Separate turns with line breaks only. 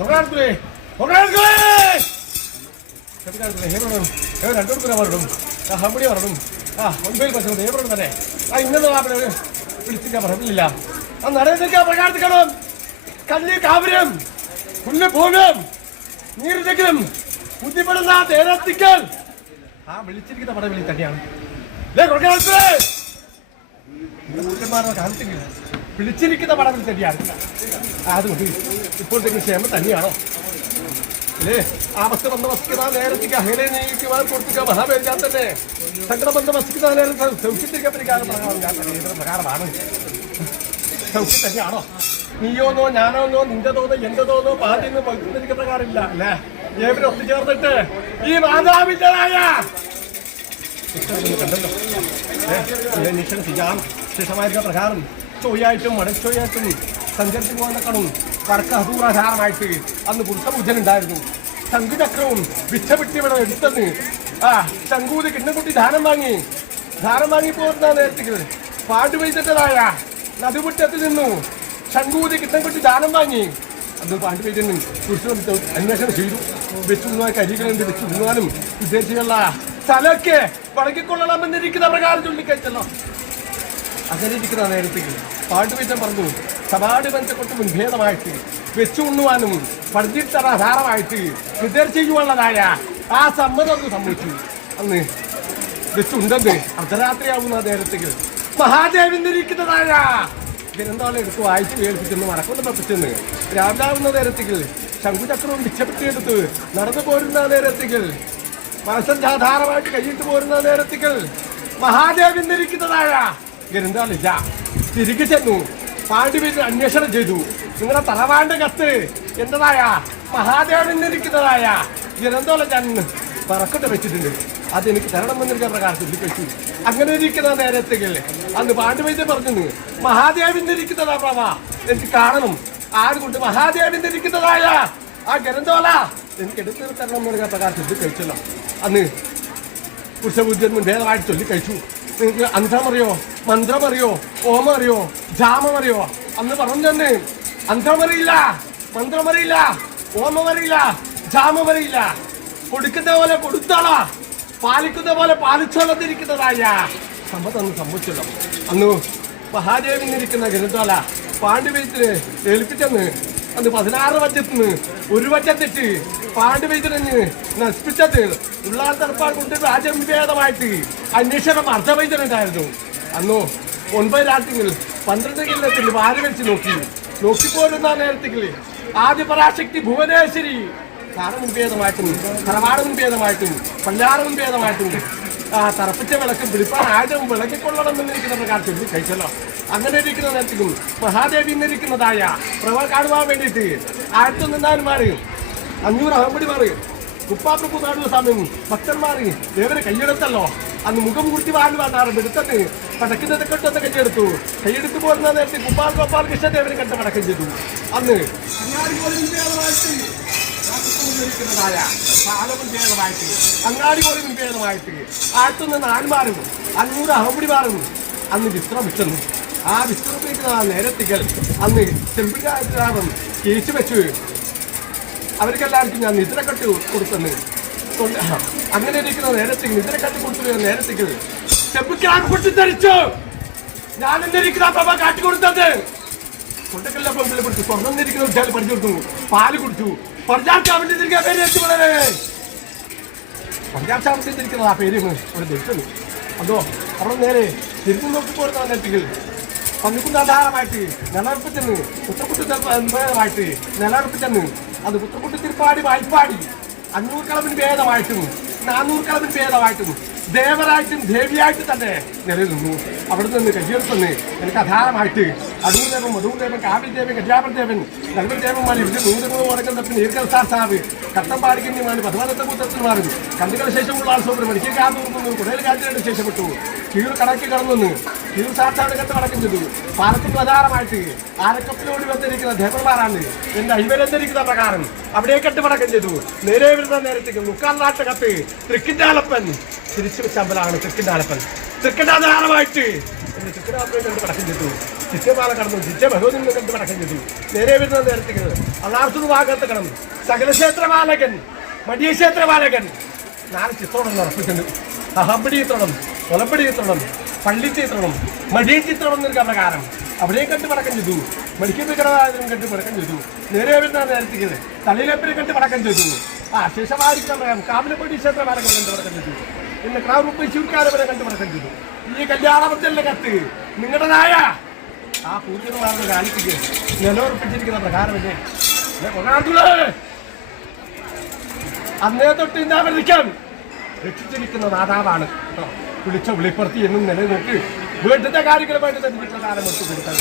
ಹೊರಗಾಡ್ತೀವಿ ಹೊರಗಾಡ್ತೀವಿ ಕಟ್ಕಾಡ್ತೀವಿ ಹೇರೋಣ ಹೇಳು രണ്ടു വരണം ആ ഹമ്പടി വരണം ആ ഒൻപേൽ പശു ഏവരോട് തന്നെ ആ ഇന്നത് അവിടെ വിളിച്ചിരിക്കാൻ പറഞ്ഞില്ല ആ നടന്നിരിക്കാൻ പ്രകാശിക്കണം കല്ല് കാവര്യം പുല്ല് ഭൂമ്യം നീർതെങ്കിലും ബുദ്ധിപ്പെടുന്ന തേരത്തിക്കൽ ആ വിളിച്ചിരിക്കുന്ന പടം വിളി തന്നെയാണ് ലേ കൊടുക്കാത്തേ മൂർഖന്മാരുടെ കാലത്തെങ്കിൽ വിളിച്ചിരിക്കുന്ന പടം ശരിയാണ് ആ, അതുകൊണ്ട് ഇപ്പോഴത്തേക്ക് ക്ഷേമം തന്നെയാണോ? അല്ലേ? ആപത്ത് വന്ന് വസിക്കുന്ന നേരത്തേക്ക് അഹലെ നീക്കുവാൻ കൊടുത്തുക മഹാബേജാൻ തന്നെ. സങ്കടം വന്ന് വസിക്കുന്ന നേരത്തെ പ്രകാരമാണ്. സൗഖ്യം തന്നെയാണോ? നീയോന്നോ ഞാനോന്നോ നിന്റെതോന്നോ എന്റെതോന്നോ പാതിന്ന് വകുപ്പിരിക്കുന്ന പ്രകാരമില്ല. അല്ലേ? ഏവരും ഒത്തുചേർന്നിട്ട് ഈ മാതാവിന്റെതായ കണ്ടല്ലോ. നിശ്ചയം ചെയ്യാം ശേഷമായിരിക്കുന്ന പ്രകാരം ചോയായിട്ടും മടച്ചോയായിട്ടും സഞ്ചരിച്ചു പോകുന്ന കണും കടക്ക അപൂർവാധാരമായിട്ട് അന്ന് ഉണ്ടായിരുന്നു ശംഖുചക്രവും വിച്ഛവിട്ടി ഇവിടെ എടുത്തത് ആ ശംഖൂതി കിണ്ണക്കുട്ടി ധാനം വാങ്ങി. ധാനം വാങ്ങി പോകുന്ന നേരത്തേക്ക്? പാണ്ടുവൈദ്യതായ നദിമുറ്റത്ത് നിന്നു. ശംഖൂതി കിണ്ണക്കുട്ടി ധാനം വാങ്ങി. അന്ന് പാണ്ഡ്യവൈദ്യനും പുരുഷനും അന്വേഷണം ചെയ്തു. വെച്ചു കരികളുണ്ട് വെച്ചു തിന്നാനും ഉദ്ദേശിച്ചുള്ള സ്ഥലമൊക്കെ വടക്കിക്കൊള്ളണമെന്നിരിക്കുന്ന പ്രകാരം ചൊല്ലിക്കയറ്റല്ലോ അങ്ങനെ ഇരിക്കുന്ന നേരത്തേക്ക് പാണ്ഡുവൈദ്യം പറഞ്ഞു സമാട് പഞ്ചക്കൊട്ട് മുൻഭേദമായിട്ട് വെച്ചു ഉണ്ണുവാനും പഠിച്ചിട്ടാധാരമായിട്ട് ധാരമായിട്ട് ആ സമ്മതം ഒന്ന് സംഭവിച്ചു അന്ന് വെച്ചുണ്ടെന്ന് അർദ്ധരാത്രിയാവുന്ന നേരത്തേക്ക് മഹാദേവിന്നിരിക്കുന്നതായ ഗ്രന്ഥാലയം എടുത്ത് വായിച്ചു കേൾപ്പിച്ചെന്ന് മടക്കൊണ്ട് പപ്പിച്ചെന്ന് രാവിലാവുന്ന നേരത്തേക്ക് ശംഖുചക്രവും വിക്ഷപ്പെട്ടിയെടുത്ത് നടന്നു പോരുന്ന നേരത്തേക്ക് മനസ്സഞ്ചാധാരമായിട്ട് കൈയിട്ട് പോരുന്ന നേരത്തേക്ക് മഹാദേവിന്നിരിക്കുന്നതായ ഗ്രന്ഥാലില്ല തിരികെ ചെന്നു. പാണ്ഡ്യവീര് അന്വേഷണം ചെയ്തു. നിങ്ങളുടെ തലവാണ്ട കത്ത് എന്നതായ മഹാദേവനിരിക്കുന്നതായ ഗ്രന്ഥോല ഞാൻ പറക്കട്ട് വെച്ചിട്ടുണ്ട്. അത് എനിക്ക് തരണമെന്നിരിക്കുന്ന പ്രകാരം വെച്ചു അങ്ങനെ ഇരിക്കുന്ന നേരത്തേക്ക് അന്ന് പാണ്ഡുവൈദ്യം പറഞ്ഞു മഹാദേവിന്റെ ഇരിക്കുന്നതാ പ്രഭ. എനിക്ക് കാണണം. ആരുകൊണ്ട് മഹാദേവിന്റെ ഇരിക്കുന്നതായ ആ ഗ്രന്ഥോല? എനിക്ക് എടുത്തു തരണം എന്നുള്ള പ്രകാരം ചൊല്ലിക്കഴിച്ചല്ലോ അന്ന് പുരുഷബുദ്ധിയൻ ഭേദമായിട്ട് ചൊല്ലി കഴിച്ചു നിങ്ങൾക്ക് അന്ധമറിയോ മന്ത്രമറിയോ ഓമറിയോ ജാമമറിയോ അന്ന് പറഞ്ഞു തന്നെ. അന്ധമറിയില്ല മന്ത്രമറിയില്ല ഓമമറിയില്ല ജാമമറിയില്ല കൊടുക്കുന്ന പോലെ കൊടുത്താളാ. പാലിക്കുന്ന പോലെ പാലിച്ചോളത്തിരിക്കുന്നതായ സമ്മതം അന്ന് സംഭവിച്ചല്ലോ അന്ന് മഹാദേവിന്നിരിക്കുന്ന ഗ്രന്ഥാല പാണ്ഡ്യവൈദ്യന് ഏൽപ്പിച്ചെന്ന് അന്ന് പതിനാറ് വച്ചത്തിന് ഒരു വച്ചത്തിട്ട് പാണ്ഡ്യവൈദ്യന് നശിപ്പിച്ചത് ഉള്ളാർ തർപ്പാൻ കൊണ്ട് രാജ്യഭേദമായിട്ട് അന്വേഷണം അർദ്ധവൈദ്യനുണ്ടായിരുന്നു. അന്നു ഒൻപത് രാത്രികൾ പന്ത്രണ്ട് കിലത്തിൽ വാരി വെച്ച് നോക്കി. നോക്കിപ്പോരുന്ന നേരത്തിൽ ആദ്യ പരാശക്തി ഭുവനേശ്വരി. സാറ് മുൻഭേദമായിട്ടും തറവാട് മുൻഭേദമായിട്ടും പല്ലാറ് മുൻഭേദമായിട്ടും തറപ്പിച്ച വിളക്ക് പിടിപ്പാൻ ആരും വിളക്കിക്കൊള്ളണം എന്നിരിക്കുന്ന ചൊല്ലി കഴിച്ചല്ലോ. അങ്ങനെ ഇരിക്കുന്ന നേരത്തേക്കും മഹാദേവി എന്നിരിക്കുന്നതായ പ്രവ കാണുവാൻ വേണ്ടിയിട്ട് ആയിരത്തി നിന്നാലും അഞ്ഞൂറ് അഹമ്മടിമാർ കുപ്പാപ്രഭു നാടുവ സ്വാമി ഭക്തന്മാർ ദേവരെ കൈയെടുത്തല്ലോ. അന്ന് മുഖം കുറിച്ച് വാങ്ങി വന്നാറ് എടുത്തത് പടക്കുന്നത് കെട്ടത്തെ കൈയെടുത്തു. കൈയെടുത്ത് പോരുന്ന നേരത്തെ കുപ്പാൽ ഗോപാൽ കൃഷ്ണദേവനെ കണ്ട് പടക്കം ചെയ്തു. അന്ന് അങ്ങാടി പോലും വിഭേദമായിട്ട് ഇരിക്കുന്നതായ കാലവും ഭേദമായിട്ട് അങ്ങാടി പോലും വിഭേദമായിട്ട് ആറ്റുന്ന നാന്മാരും അഞ്ഞൂറ് അഹമ്പിടിമാരും അന്ന് വിശ്രമിച്ചെന്നു ആ വിശ്രമിക്കുന്ന നേരത്തിക്കൽ അന്ന് ചെമ്പിടാരം കേസ് വെച്ചു. അവർക്കെല്ലാവർക്കും ഞാൻ നിദ്രക്കട്ട് കൊടുത്തെന്ന് അങ്ങനെ ഇരിക്കുന്ന നേരത്തേക്ക് നിദ്രക്കട്ട് കൊടുത്തു നേരത്തേക്ക് ചെമ്പിക്കാൻ പൊട്ടിത്തെറിച്ചു ഞാൻ എന്നിരിക്കുന്ന പ്രഭ കാട്ടി കൊടുത്തത് കൊണ്ടക്കല്ല പെമ്പിളെ പിടിച്ചു സ്വർണം ഇരിക്കുന്ന കുട്ടികൾ പഠിച്ചു കൊടുത്തു. പാൽ കുടിച്ചു. പഞ്ചാബ് തിരിക്കാൻ പേര് വെച്ച് വളരെ. പഞ്ചാബ് ചാമ്പ്യൻ തിരിക്കുന്നത് ആ പേര് അവിടെ ധരിക്കുന്നു അതോ അവിടെ നേരെ തിരിഞ്ഞു നോക്കി പോരുന്ന നേരത്തേക്ക് പന്നിക്കുണ്ട് ആധാരമായിട്ട് നിലനിർപ്പിച്ചെന്ന് കുത്തക്കുട്ടി നിലനിർപ്പിച്ചെന്ന് അത് കുത്തക്കുട്ടി തിരുപ്പാടി വായ്പാടി അഞ്ഞൂറ് കളവിന് ഭേദമായിട്ടും നാനൂറ് കളവിന് ഭേദമായിട്ടും ദേവരായിട്ടും ദേവിയായിട്ടും തന്നെ നിലനിന്നു അവിടെ നിന്ന് കയ്യെടുത്തെന്ന് എനിക്ക് അധാരമായിട്ട് ദേവൻ കല്യാപർ ദേവൻ നൽവർ ദേവന്മാർ ഇവിടെ നൂറ് നൂറ് ഉടക്കുന്നത്തിന് ഈർക്കൽ സാർ സാബ് കട്ടം പാടിക്കുന്നതാണ് പതിനാലത്തെ കൂട്ടത്തിനുമാറും കന്നുകള ശേഷമുള്ള ആൾ സുബ്രഹ്മണ്യം കാതൂർന്നു കുടയിൽ കാറ്റിനായിട്ട് ശേഷപ്പെട്ടു കീഴ് കടക്കി കടന്നു കീഴ് സാക്ഷാട് കത്ത് കടക്കം ചെയ്തു. പാലത്തിന് പ്രധാനമായിട്ട് ആരക്കപ്പിലോട് വന്നിരിക്കുന്ന ദേവന്മാരാണ്. എന്റെ അയ്വരെന്നിരിക്കുന്ന പ്രകാരം അവിടെ കെട്ടുപടക്കം ചെയ്തു. നേരെ വരുന്ന നേരത്തേക്ക് മുക്കാൽ നാട്ട് കത്ത് തൃക്കിന്റാലപ്പൻ തിരിച്ചു വെച്ച തൃക്കിന്റാലപ്പൻ തൃക്കിൻഡാലപ്പൻ. തൃക്കിൻഡാധാരമായിട്ട് എന്റെ തൃക്കിൻഡാലപ്പൻ കണ്ട് പടക്കം ചെയ്തു. ചിറ്റമാല കടന്നു ശിഷ്യ ഭഗവതി കണ്ട് വടക്കം ചെയ്തു. നേരെ വരുന്ന നേരത്തേക്ക് അള്ളാർത്തു ഭാഗത്ത് കടന്നു. സകലക്ഷേത്രപാലകൻ മടിയക്ഷേത്രപാലകൻ നാല് ചിത്രം ഉറപ്പിച്ചിട്ടുണ്ട് അഹമ്പടി ചിത്രണം കൊലപ്പടി ചിത്രണം പള്ളി ചിത്രണം മടിയ ചിത്രം എന്നൊരു പ്രകാരം അവിടെയും കണ്ട് പടക്കം ചെയ്തു. മടിക്കുന്ന കടവാതിനും കണ്ട് പടക്കം ചെയ്തു. നേരെ വരുന്ന നേരത്തേക്ക് തലയിലെപ്പിനെ കണ്ട് പടക്കം ചെയ്തു. ആ ശേഷമാരി പറയാം. കാവിലപ്പടി ക്ഷേത്രപാലകൻ കണ്ട് പടക്കം ചെയ്തു. ഇന്ന് ക്രാവുപ്പ് ശിവക്കാരവരെ കണ്ട് പടക്കം ചെയ്തു. ഈ കല്യാണപത്തിലെ കത്ത് നിങ്ങളുടേതായ ആ പൂർണമാർന്ന് കാണിക്കുക നിലയുറപ്പിച്ചിരിക്കുന്ന പ്രകാരമല്ലേ. അന്നേ തൊട്ട് ഇന്നാ വിളിക്കാൻ രക്ഷിച്ചിരിക്കുന്ന നാദാവാണ്. കേട്ടോ വിളിച്ച വിളിപ്പുറത്തി എന്നും നിലനിർത്തി വീട്ടിലത്തെ കാര്യങ്ങളുമായിട്ട് തന്നെ വീട്ടിലെ കാലം എടുത്തു കൊടുക്കാൻ